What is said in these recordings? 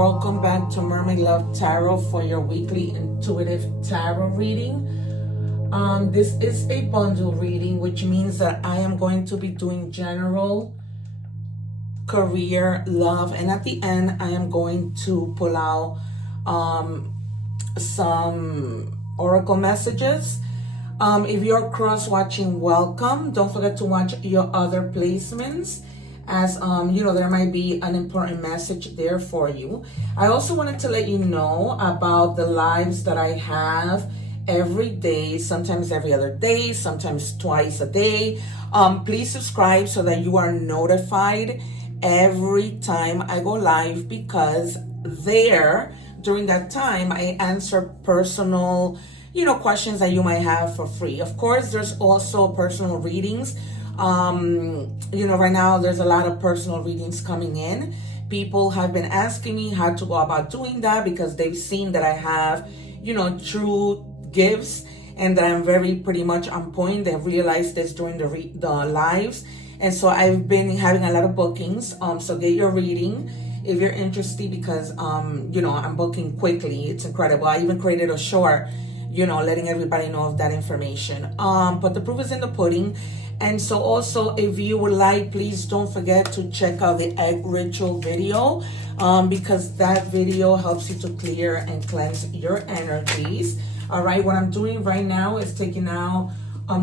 welcome back to Mermaid Love Tarot for your weekly intuitive tarot reading. This is a bundle reading, which means that I am going to be doing general, career, love, and at the end I am going to pull out some oracle messages. If you're cross-watching, welcome. Don't forget to watch your other placements, as there might be an important message there for you. I also wanted to let you know about the lives that I have every day, sometimes every other day, sometimes twice a day. Please subscribe so that you are notified every time I go live, because there, during that time, I answer personal questions that you might have for free. Of course, there's also personal readings. Right now there's a lot of personal readings coming in. People have been asking me how to go about doing that, because they've seen that I have, true gifts and that I'm very pretty much on point. They've realized this during the lives. And so I've been having a lot of bookings. So get your reading if you're interested, because, I'm booking quickly. It's incredible. I even created a short, letting everybody know of that information. But the proof is in the pudding. And so also, if you would like, please don't forget to check out the egg ritual video, because that video helps you to clear and cleanse your energies. All right, what I'm doing right now is taking out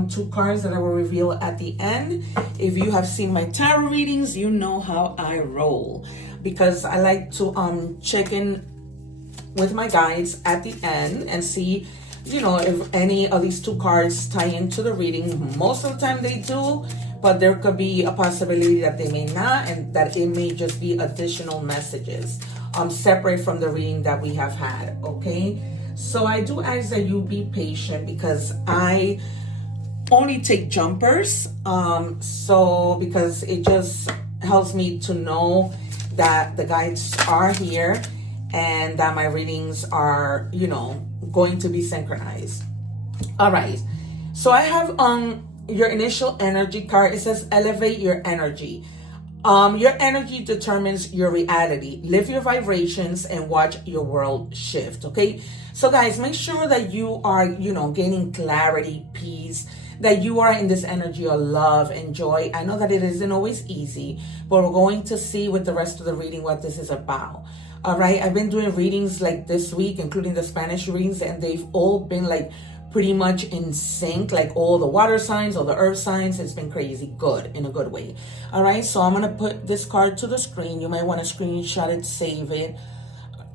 two cards that I will reveal at the end. If you have seen my tarot readings, you know how I roll, because I like to check in with my guides at the end and see if any of these two cards tie into the reading. Most of the time they do, but there could be a possibility that they may not, and that it may just be additional messages separate from the reading that we have had. Okay, so I do ask that you be patient, because I only take jumpers, because it just helps me to know that the guides are here and that my readings are going to be synchronized. All right, so I have your initial energy card. It says elevate your energy. Your energy determines your reality. Lift your vibrations and watch your world shift. Okay, so guys, make sure that you are gaining clarity, peace, that you are in this energy of love and joy. I know that it isn't always easy, but we're going to see with the rest of the reading what this is about. All right, I've been doing readings like this week, including the Spanish readings, and they've all been like pretty much in sync, like all the water signs, all the earth signs. It's been crazy good, in a good way. All right, so I'm going to put this card to the screen. You might want to screenshot it, save it.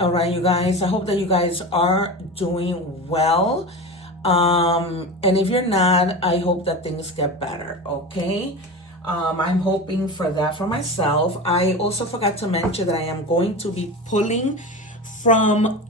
All right, you guys, I hope that you guys are doing well. And if you're not, I hope that things get better. Okay. I'm hoping for that for myself. I also forgot to mention that I am going to be pulling from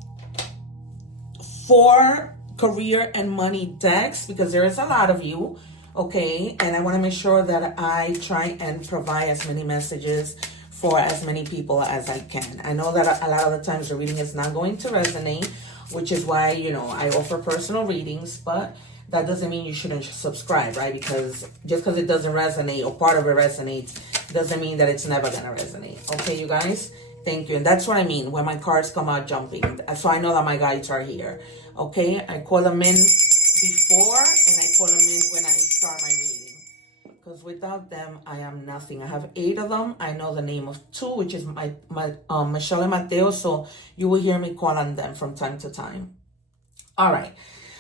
4 career and money decks, because there is a lot of you, okay? And I want to make sure that I try and provide as many messages for as many people as I can. I know that a lot of the times the reading is not going to resonate, which is why, I offer personal readings, but that doesn't mean you shouldn't subscribe, right? Because just because it doesn't resonate or part of it resonates doesn't mean that it's never going to resonate. Okay, you guys? Thank you. And that's what I mean when my cards come out jumping. So I know that my guides are here. Okay, I call them in before and I call them in when I start my reading. Because without them, I am nothing. I have 8 of them. I know the name of 2, which is my Michelle and Mateo. So you will hear me call on them from time to time. All right.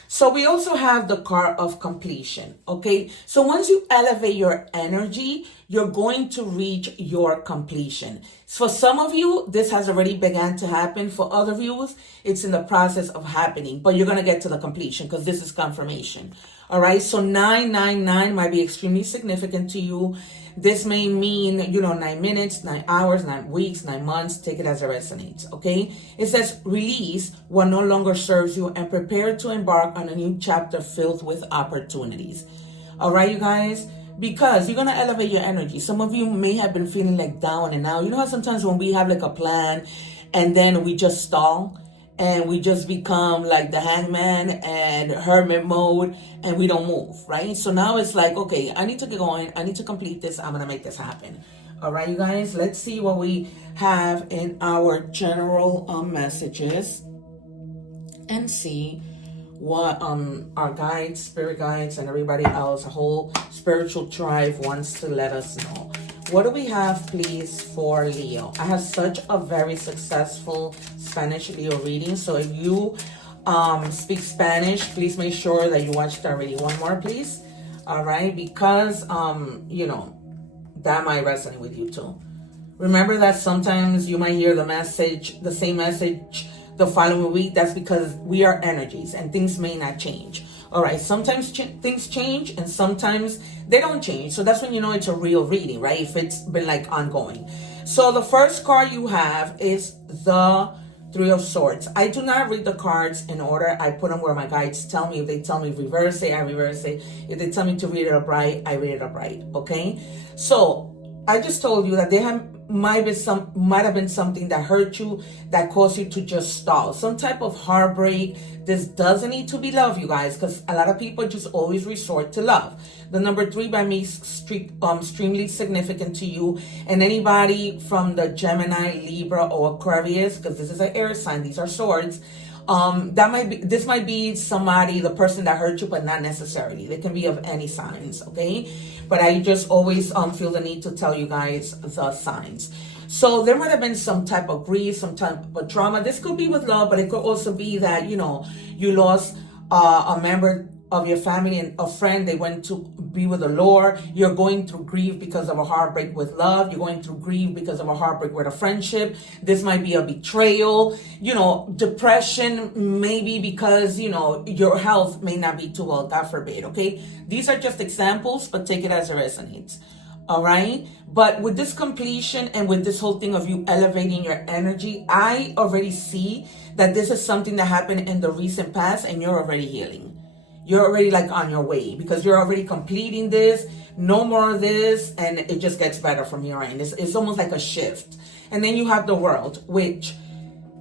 So we also have the card of completion, okay? So once you elevate your energy, you're going to reach your completion. For some of you, this has already begun to happen. For other viewers, it's in the process of happening, but you're going to get to the completion because this is confirmation. All right, so 999 might be extremely significant to you. This may mean, 9 minutes, 9 hours, 9 weeks, 9 months. Take it as it resonates, okay? It says, release what no longer serves you and prepare to embark on a new chapter filled with opportunities. All right, you guys? Because you're going to elevate your energy. Some of you may have been feeling like down and out. You know how sometimes when we have like a plan and then we just stall? And we just become like the hangman and hermit mode and we don't move, right? So now it's like, okay, I need to get going. I need to complete this. I'm going to make this happen. All right, you guys, let's see what we have in our general messages and see what our guides, spirit guides, and everybody else, a whole spiritual tribe wants to let us know. What do we have, please, for Leo? I have such a very successful Spanish Leo reading. So if you speak Spanish, please make sure that you watched already. One more, please. All right, because you know, that might resonate with you too. Remember that sometimes you might hear the message, the same message the following week. That's because we are energies and things may not change. All right, sometimes things change and sometimes they don't change. So that's when you know it's a real reading, right? If it's been like ongoing. So the first card you have is the Three of Swords. I do not read the cards in order. I put them where my guides tell me. If they tell me reverse it, I reverse it. If they tell me to read it upright, I read it upright. Okay? So I just told you that might have been something that hurt you, that caused you to just stall. Some type of heartbreak. This doesn't need to be love, you guys, because a lot of people just always resort to love. The number 3 by me is extremely significant to you. And anybody from the Gemini, Libra, or Aquarius, because this is an air sign, these are swords. This might be somebody, the person that hurt you, but not necessarily. They can be of any signs, okay? But I just always feel the need to tell you guys the signs. So there might have been some type of grief, some type of trauma. This could be with love, but it could also be that, you know, you lost a member of your family and a friend. They went to be with the Lord. You're going through grief because of a heartbreak with love. You're going through grief because of a heartbreak with a friendship. This might be a betrayal, you know, depression, maybe because, you know, your health may not be too well, God forbid, okay? These are just examples, but take it as it resonates. All right. But with this completion and with this whole thing of you elevating your energy, I already see that this is something that happened in the recent past and you're already healing. You're already like on your way because you're already completing this. No more of this. And it just gets better from here on. It's almost like a shift. And then you have the World, which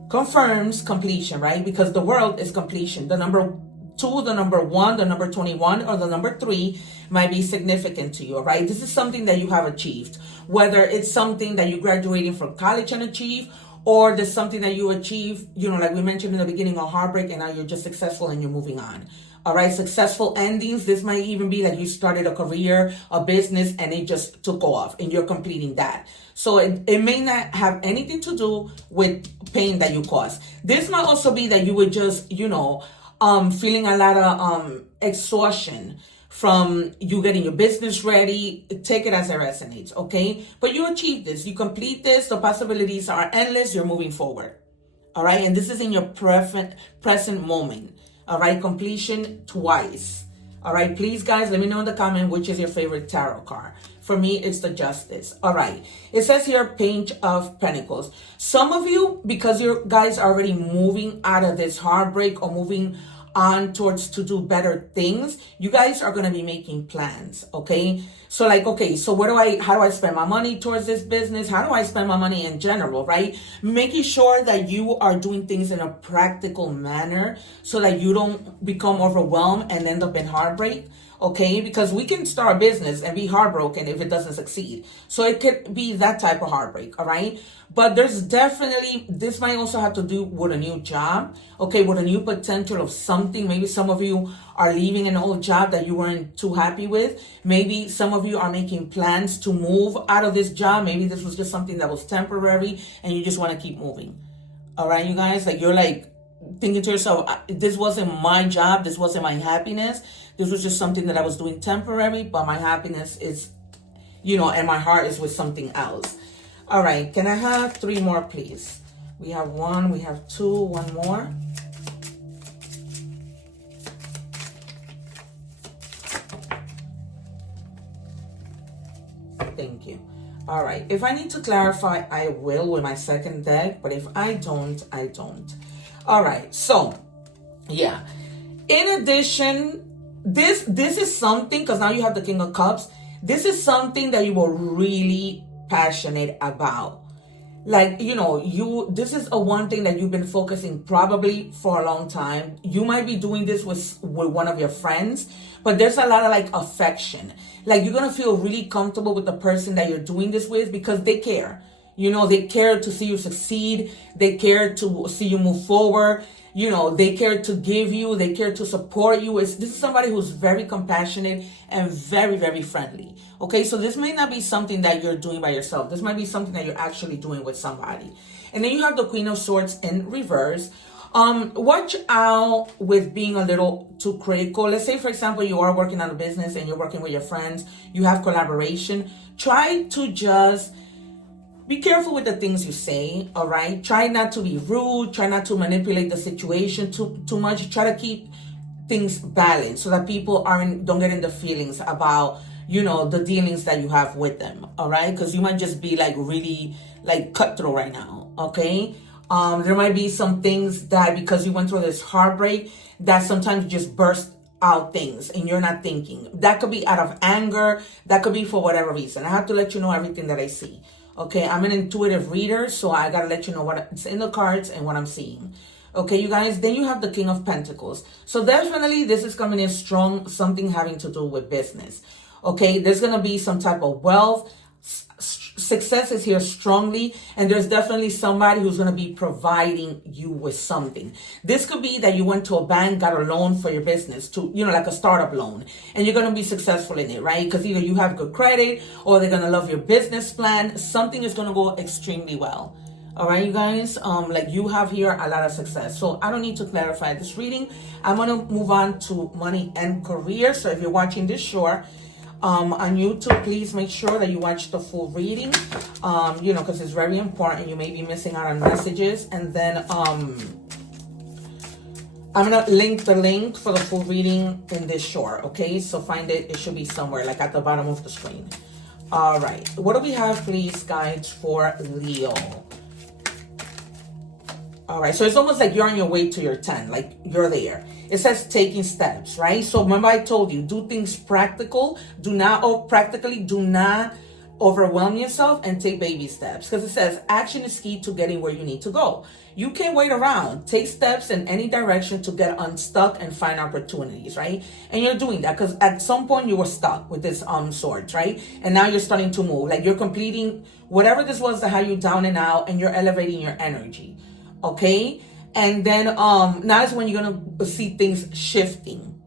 confirms completion, right? Because the World is completion. The number 2, the number 1, the number 21, or the number 3 might be significant to you, right? This is something that you have achieved, whether it's something that you graduated from college and achieved, or there's something that you achieve, you know, like we mentioned in the beginning, a heartbreak, and now you're just successful and you're moving on. All right, successful endings. This might even be that you started a career, a business, and it just took off and you're completing that. So it may not have anything to do with pain that you caused. This might also be that you would just, you know, feeling a lot of exhaustion from you getting your business ready. Take it as it resonates, okay? But you achieve this. You complete this. The possibilities are endless. You're moving forward, all right? And this is in your present moment, all right? Completion twice, all right? Please, guys, let me know in the comment which is your favorite tarot card. For me, it's the Justice. All right. It says here, Page of Pentacles. Some of you, because you guys are already moving out of this heartbreak or moving on towards to do better things, you guys are going to be making plans, okay? So like, okay, so how do I spend my money towards this business? How do I spend my money in general, right? Making sure that you are doing things in a practical manner so that you don't become overwhelmed and end up in heartbreak. Okay, because we can start a business and be heartbroken if it doesn't succeed. So it could be that type of heartbreak, all right? But there's definitely, this might also have to do with a new job, okay, with a new potential of something. Maybe some of you are leaving an old job that you weren't too happy with. Maybe some of you are making plans to move out of this job. Maybe this was just something that was temporary and you just want to keep moving. All right, you guys, like you're like thinking to yourself, this wasn't my job. This wasn't my happiness. This was just something that I was doing temporary, but my happiness is, you know, and my heart is with something else. All right. Can I have 3 more, please? We have 1, we have 2, 1 more. Thank you. All right. If I need to clarify, I will with my second deck, but if I don't, I don't. All right. So, yeah. In addition, this is something, because now you have the King of Cups. This is something that you were really passionate about. like, this is a one thing that you've been focusing probably for a long time. You might be doing this with one of your friends, but there's a lot of like affection. Like, you're gonna feel really comfortable with the person that you're doing this with because they care. They care to see you succeed. They care to see you move forward. They care to give you, they care to support you. This is somebody who's very compassionate and very, very friendly. Okay, so this may not be something that you're doing by yourself. This might be something that you're actually doing with somebody. And then you have the Queen of Swords in reverse. Watch out with being a little too critical. Let's say, for example, you are working on a business and you're working with your friends. You have collaboration. Try to just be careful with the things you say, all right? Try not to be rude. Try not to manipulate the situation too much. Try to keep things balanced so that people don't get into feelings about, the dealings that you have with them, all right? Because you might just be like really like cutthroat right now, okay? There might be some things that because you went through this heartbreak that sometimes just burst out things and you're not thinking. That could be out of anger. That could be for whatever reason. I have to let you know everything that I see. Okay, I'm an intuitive reader, so I gotta let you know what's in the cards and what I'm seeing. Okay, you guys, then you have the King of Pentacles. So definitely this is coming in strong, something having to do with business. Okay, there's gonna be some type of wealth. Success is here strongly, and there's definitely somebody who's going to be providing you with something. This could be that you went to a bank, got a loan for your business to, like a startup loan, and you're going to be successful in it, right? Because either you have good credit or they're going to love your business plan. Something is going to go extremely well. All right, you guys, like you have here a lot of success. So I don't need to clarify this reading. I'm going to move on to money and career. So if you're watching this short, on YouTube, please make sure that you watch the full reading, because it's very important. You may be missing out on messages. And then I'm going to link the link for the full reading in this short, okay? So find it. It should be somewhere, like at the bottom of the screen. All right. What do we have, please, guys, for Leo? All right, so it's almost like you're on your way to your 10, like you're there. It says taking steps, right? So remember I told you, do things practical. Do not overwhelm yourself and take baby steps. Because it says action is key to getting where you need to go. You can't wait around. Take steps in any direction to get unstuck and find opportunities, right? And you're doing that because at some point you were stuck with this swords, right? And now you're starting to move. Like you're completing whatever this was that had you down and out, and you're elevating your energy. Okay, and then now is when you're gonna see things shifting,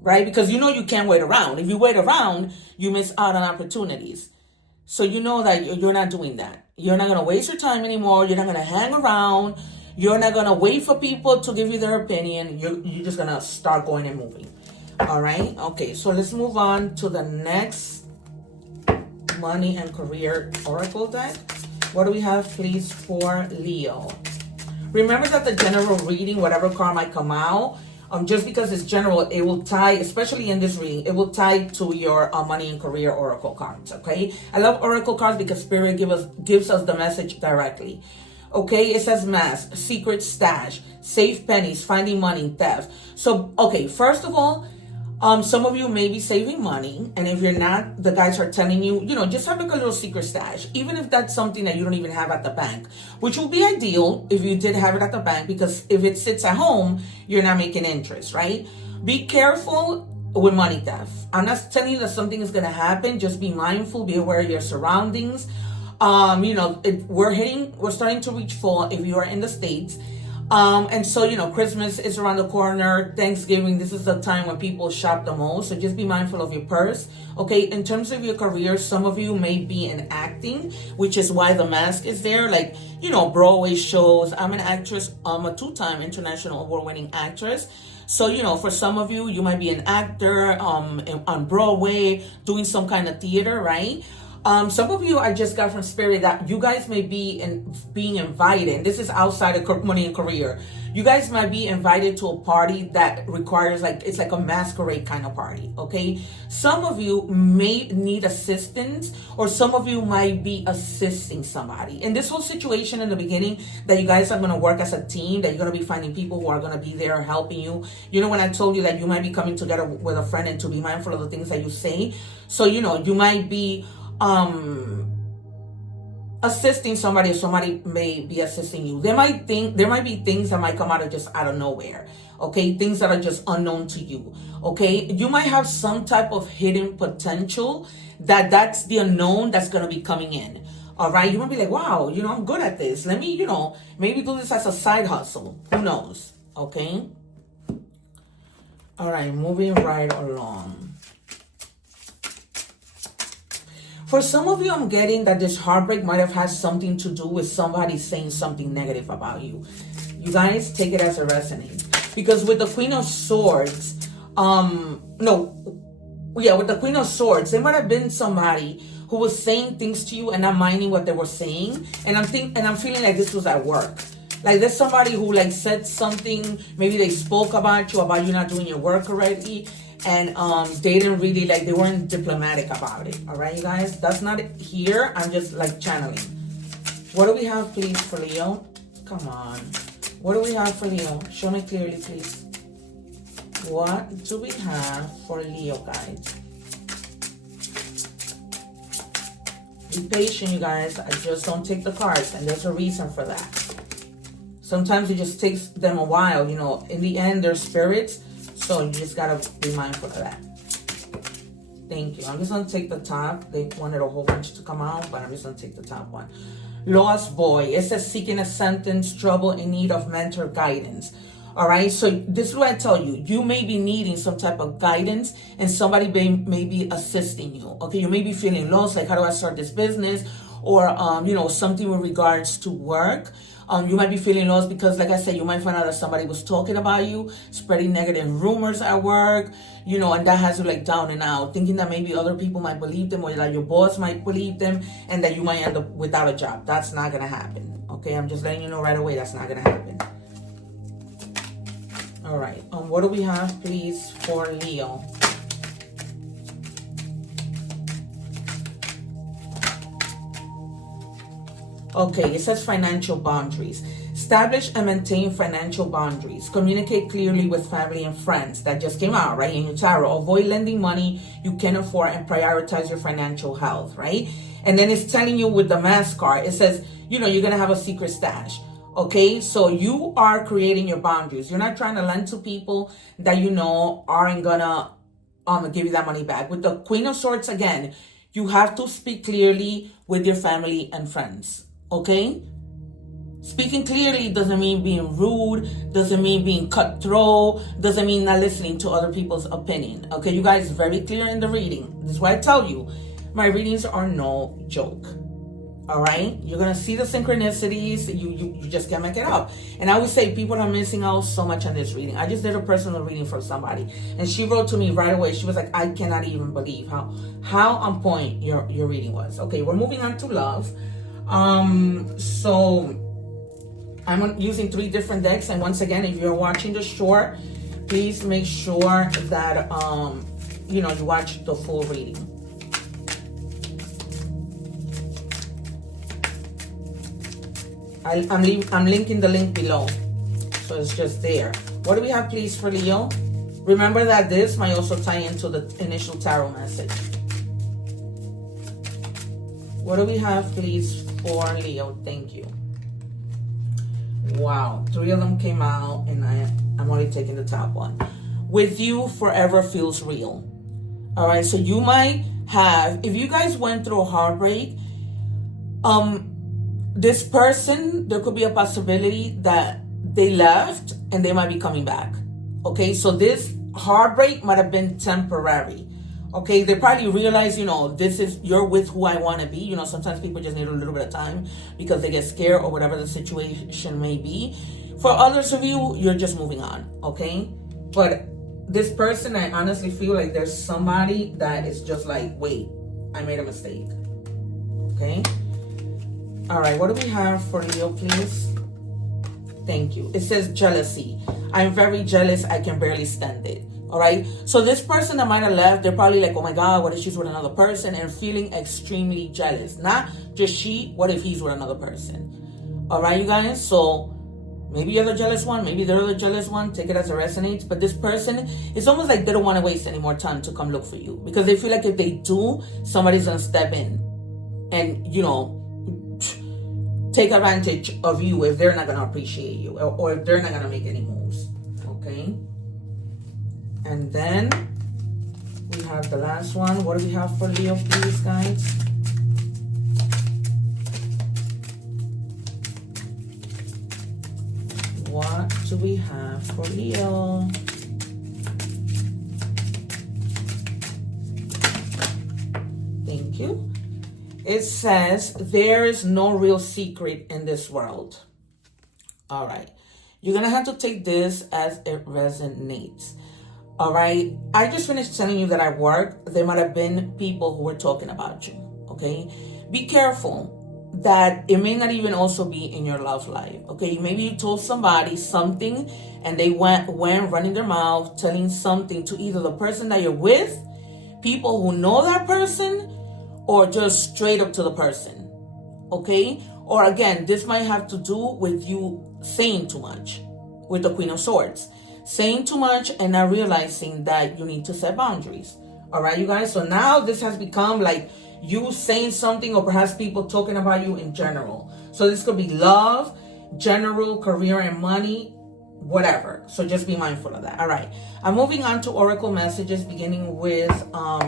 right? Because you can't wait around. If you wait around, you miss out on opportunities. So you know that you're not doing that. You're not gonna waste your time anymore. You're not gonna hang around. You're not gonna wait for people to give you their opinion. You're just gonna start going and moving. All right. Okay. So let's move on to the next money and career oracle deck. What do we have, please, for Leo? Remember that the general reading, whatever card might come out, just because it's general, it will tie, especially in this reading, it will tie to your money and career oracle cards, okay? I love oracle cards because Spirit gives us the message directly. Okay, it says mask, secret stash, safe pennies, finding money, theft. So, okay, first of all, some of you may be saving money, and if you're not, the guys are telling you, just have like a little secret stash, even if that's something that you don't even have at the bank, which will be ideal if you did have it at the bank, because if it sits at home, you're not making interest, right? Be careful with money theft. I'm not telling you that something is going to happen. Just be mindful, be aware of your surroundings. We're starting to reach fall if you are in the States. And so, Christmas is around the corner, Thanksgiving, this is the time when people shop the most. So just be mindful of your purse. Okay, in terms of your career, some of you may be in acting, which is why the mask is there. Like, Broadway shows. I'm an actress. I'm a 2-time international award-winning actress. So, for some of you, you might be an actor on Broadway, doing some kind of theater, right? Some of you, I just got from Spirit that you guys may be being invited. This is outside of money and career. You guys might be invited to a party that requires it's like a masquerade kind of party, okay? Some of you may need assistance, or some of you might be assisting somebody. In this whole situation in the beginning, that you guys are going to work as a team, that you're going to be finding people who are going to be there helping you. When I told you that you might be coming together with a friend and to be mindful of the things that you say. So, you might be assisting somebody, or somebody may be assisting you. There might be things that might come out of nowhere. Okay, things that are just unknown to you. Okay, you might have some type of hidden potential that's the unknown that's gonna be coming in. All right, you might be like, wow, I'm good at this. Let me, maybe do this as a side hustle. Who knows? Okay. All right, moving right along. For some of you, I'm getting that this heartbreak might have had something to do with somebody saying something negative about you. You guys, take it as it resonates. Because with the Queen of Swords, with the Queen of Swords, there might have been somebody who was saying things to you and not minding what they were saying. And I'm feeling like this was at work. Like there's somebody who like said something, maybe they spoke about you not doing your work already. And they didn't really, like, they weren't diplomatic about it. All right, you guys? That's not here. I'm just, like, channeling. What do we have, please, for Leo? Come on. What do we have for Leo? Show me clearly, please. What do we have for Leo, guys? Be patient, you guys. I just don't take the cards, and there's a reason for that. Sometimes it just takes them a while. In the end, they're spirits. So you just gotta be mindful of that. Thank you. I'm just gonna take the top. They wanted a whole bunch to come out, but I'm just gonna take the top one. Lost boy. It says seeking a sentence, trouble, in need of mentor guidance. All right. So this is what I tell you. You may be needing some type of guidance, and somebody may be assisting you. Okay. You may be feeling lost, like how do I start this business, or something with regards to work. You might be feeling lost because, like I said, you might find out that somebody was talking about you, spreading negative rumors at work, and that has you like down and out, thinking that maybe other people might believe them, or that your boss might believe them, and that you might end up without a job. That's not going to happen. Okay, I'm just letting you know right away, that's not going to happen. All right, what do we have, please, for Leo? Okay, it says financial boundaries. Establish and maintain financial boundaries. Communicate clearly with family and friends. That just came out, right, in your tarot. Avoid lending money you can afford and prioritize your financial health, right? And then it's telling you with the Mask card, it says, you're going to have a secret stash. Okay, so you are creating your boundaries. You're not trying to lend to people that aren't gonna give you that money back. With the Queen of Swords, again, you have to speak clearly with your family and friends. Okay? Speaking clearly doesn't mean being rude, doesn't mean being cutthroat, doesn't mean not listening to other people's opinion. Okay, you guys, very clear in the reading. This is why I tell you, my readings are no joke. All right? You're going to see the synchronicities. You just can't make it up. And I would say people are missing out so much on this reading. I just did a personal reading for somebody, and she wrote to me right away. She was like, I cannot even believe how on point your reading was. Okay, we're moving on to love. So I'm using 3 different decks, and once again, if you're watching the short, please make sure that you watch the full reading. I'm linking the link below, so it's just there. What do we have, please, for Leo? Remember that this might also tie into the initial tarot message. What do we have, please, for Leo? Thank you. Wow, 3 of them came out, and I'm only taking the top one. With you, forever feels real. All right, so you might have, if you guys went through a heartbreak, this person, there could be a possibility that they left and they might be coming back. Okay, so this heartbreak might have been temporary. Okay, they probably realize, you're with who I want to be. Sometimes people just need a little bit of time because they get scared or whatever the situation may be. For others of you, you're just moving on. Okay, but this person, I honestly feel like there's somebody that is just like, wait, I made a mistake. Okay. All right, what do we have for Leo, please? Thank you. It says jealousy. I'm very jealous. I can barely stand it. All right. So this person that might have left, they're probably like, oh my God, what if she's with another person? And feeling extremely jealous. Not just she, what if he's with another person? All right, you guys. So maybe you're the jealous one. Maybe they're the jealous one. Take it as it resonates. But this person, it's almost like they don't want to waste any more time to come look for you. Because they feel like if they do, somebody's going to step in. And, take advantage of you if they're not going to appreciate you, or if they're not going to make any moves. Okay. And then we have the last one. What do we have for Leo, please, guys? What do we have for Leo? Thank you. It says, there is no real secret in this world. All right. You're going to have to take this as it resonates. All right. I just finished telling you that at work, there might have been people who were talking about you. Okay. Be careful that it may not even also be in your love life. Okay. Maybe you told somebody something and they went running their mouth, telling something to either the person that you're with, people who know that person, or just straight up to the person, okay? Or again, this might have to do with you saying too much, with the Queen of Swords. Saying too much and not realizing that you need to set boundaries, all right, you guys? So now this has become like you saying something, or perhaps people talking about you in general. So this could be love, general, career and money, whatever. So just be mindful of that. All right, I'm moving on to Oracle messages, beginning with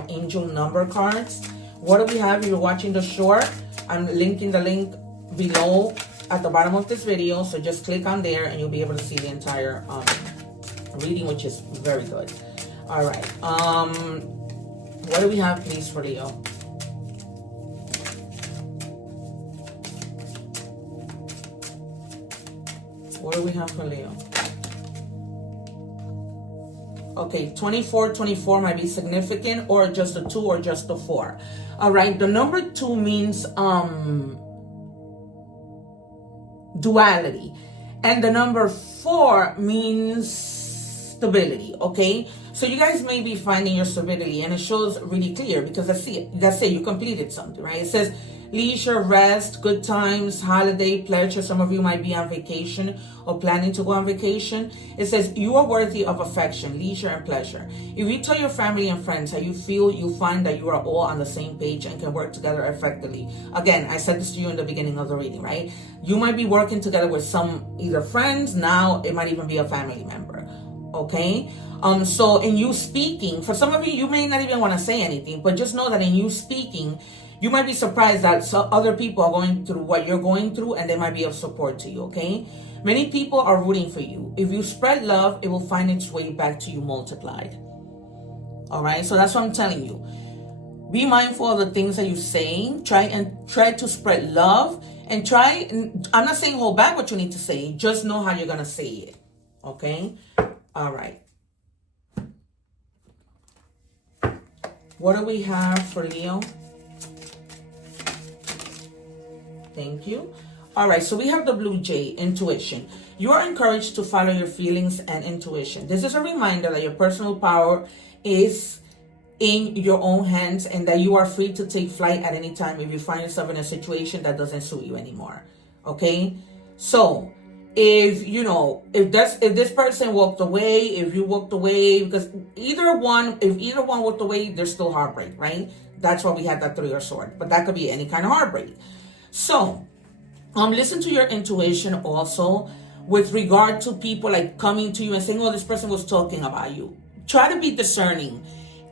angel number cards. What do we have? If you're watching the short, I'm linking the link below at the bottom of this video. So just click on there and you'll be able to see the entire reading, which is very good. All right. What do we have, please, for Leo? What do we have for Leo? Okay, 24 might be significant, or just a 2, or just a 4. All right, the number 2 means duality, and the number 4 means stability. Okay, so you guys may be finding your stability, and it shows really clear because I see it. That's it. You completed something, right? It says leisure, rest, good times, holiday, pleasure. Some of you might be on vacation or planning to go on vacation. It says you are worthy of affection, leisure, and pleasure. If you tell your family and friends how you feel, you'll find that you are all on the same page and can work together effectively. Again, I said this to you in the beginning of the reading, right? You might be working together with some either friends, now it might even be a family member. Okay, so in you speaking, for some of you, you may not even want to say anything, but just know that in you speaking, you might be surprised that other people are going through what you're going through, and they might be of support to you. Okay, many people are rooting for you. If you spread love, it will find its way back to you multiplied. All right, so that's what I'm telling you. Be mindful of the things that you're saying. Try to spread love, and I'm not saying hold back what you need to say. Just know how you're gonna say it. Okay. All right. What do we have for Leo? Thank you. All right, so we have the blue jay, intuition. You are encouraged to follow your feelings and intuition. This is a reminder that your personal power is in your own hands, and that you are free to take flight at any time if you find yourself in a situation that doesn't suit you anymore. Okay? So, if this person walked away, if you walked away, because if either one walked away, there's still heartbreak, right? That's why we had that 3 of swords, but that could be any kind of heartbreak. So, listen to your intuition also with regard to people like coming to you and saying, oh, this person was talking about you. Try to be discerning.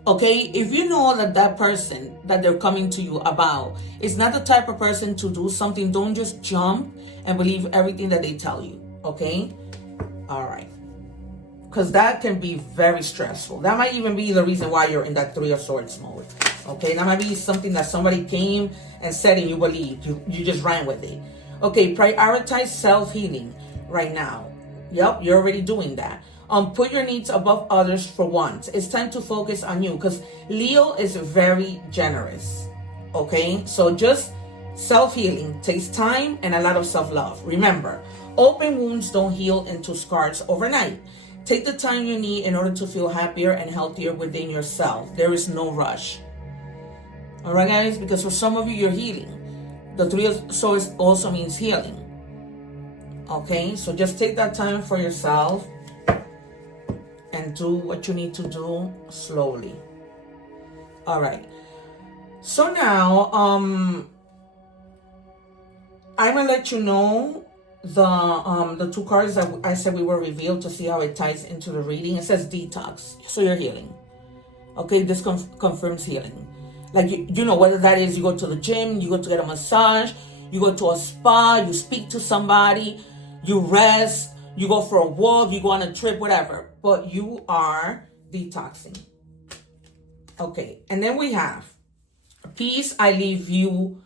Okay, if you know that person that they're coming to you about is not the type of person to do something, don't just jump and believe everything that they tell you. Okay, all right, because that can be very stressful. That might even be the reason why you're in that 3 of swords mode. Okay, that might be something that somebody came and said and you believed. You just ran with it. Okay, prioritize self-healing right now. Yep, you're already doing that. Put your needs above others for once. It's time to focus on you, because Leo is very generous. Okay, so just self-healing takes time and a lot of self-love. Remember, open wounds don't heal into scars overnight. Take the time you need in order to feel happier and healthier within yourself. There is no rush. All right, guys, because for some of you, you're healing. The 3 of swords also means healing. Okay, so just take that time for yourself and do what you need to do slowly. All right. So now, I'm gonna let you know the two cards that I said we were revealed to see how it ties into the reading. It says detox, so you're healing. Okay, this confirms healing. Like, you know, whether that is you go to the gym, you go to get a massage, you go to a spa, you speak to somebody, you rest, you go for a walk, you go on a trip, whatever. But you are detoxing. Okay, and then we have, peace I leave you,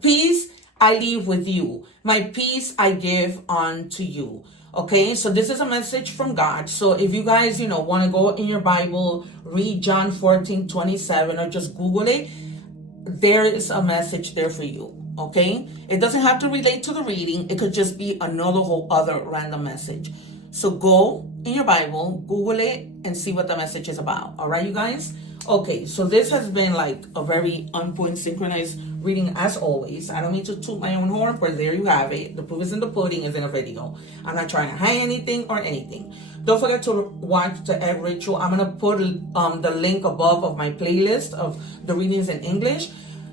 peace I leave with you. My peace I give unto you. Okay, so this is a message from God. So if you guys, want to go in your Bible, read John 14:27, or just Google it, there is a message there for you. Okay, it doesn't have to relate to the reading. It could just be another whole other random message. So go in your Bible, Google it, and see what the message is about. All right, you guys? Okay, so this has been like a very on point, synchronized reading as always. I don't mean to toot my own horn, but there you have it. The proof is in the pudding, is in a video. I'm not trying to hide anything or anything. Don't forget to watch the egg ritual. I'm going to put the link above of my playlist of the readings in English.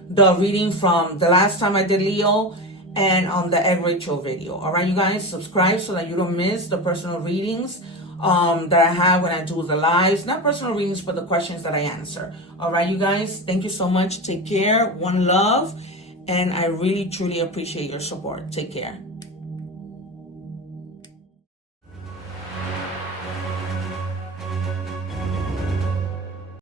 The reading from the last time I did Leo, and on the egg ritual video. All right, you guys, subscribe so that you don't miss the personal readings that I have when I do the lives. Not personal readings, but the questions that I answer. All right, you guys, thank you so much. Take care. One love. And I really, truly appreciate your support. Take care.